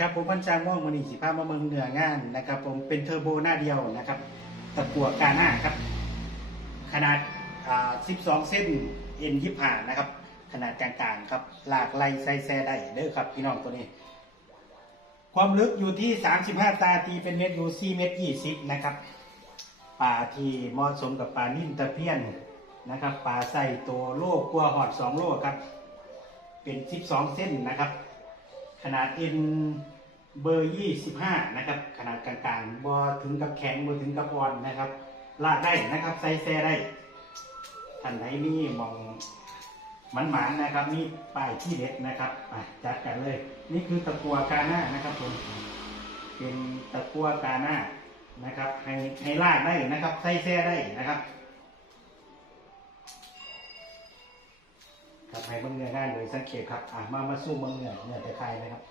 ครับผมพันจางม่วงมณีสีผ้ามาเมืองเหนืองานนะครับ ผมเป็นเทอร์โบหน้าเดียวนะครับ ตะกัวกาหน้าครับ ขนาดอ่า12 เส้นเอ็นยิบผ่านะครับ ขนาดกลางๆครับ หลากไลไซแซได้เด้อครับพี่น้องตัวนี้ ความลึกอยู่ที่ 35 ตาตีเป็นเม็ดอยู่4เม็ด20 นะครับปลาที่เหมาะสมกับปลานิ่มตะเพียนนะครับปลาใส่ตัวโลกลัวหอด 2 โลครับ เป็น 12 เส้นนะครับ นาดเอ็นเบอร์25นะครับขนาดกลางๆบอถึงกับแข็งบอถึงกับอ่อนนะครับ ลากได้นะครับไซส์แซ่ได้ท่านไหนมีมองมันหมานนะครับมีป้ายที่เด็ดนะครับจัดกันเลย นี่คือตะกัวกาหน้านะครับผมเป็นตะกัวกาหน้านะครับให้ให้ลากได้นะครับไซส์แซ่ได้นะครับ ครับให้เบิ่งเนื้อง่ายโดยสังเกตครับอะมามาสู้เบิ่งเนื้อเนื้อแต่ไทยนะครับ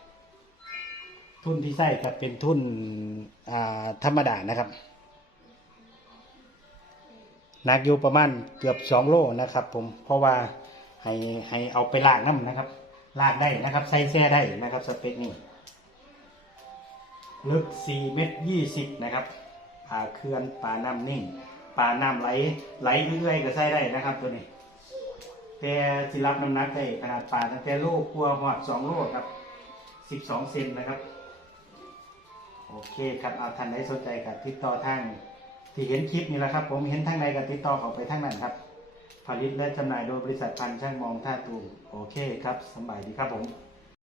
ทุนที่ใส่ก็เป็นทุนอ่าธรรมดานะครับหนักอยู่ประมาณเกือบสองโลนะครับ ผมเพราะว่าให้ให้เอาไปลากน้ำนะครับลากได้นะครับใส่แช่ได้นะครับสเปคนี้ลึก4เมตร20 นะครับผ่าเคลื่อนปลาน้ำนิ่งปลาน้ำไหลไหลเรื่อยๆก็ใส่ได้นะครับตัวนี้ แต่สิรับน้ำหนักได้ขนาดปลาตั้งแต่โลกลัวหอดสองโลครับสิบสองเซนนะครับ โอเคครับเอาท่านใดสนใจกับติดต่อทางที่เห็นคลิปนี่แหละครับ ผมเห็นทางใดกับติดต่อเขาไปทางนั้นครับ ผลิตและจำหน่ายโดยบริษัทพันช่างมองท่าตูมโอเคครับสบายดีครับผม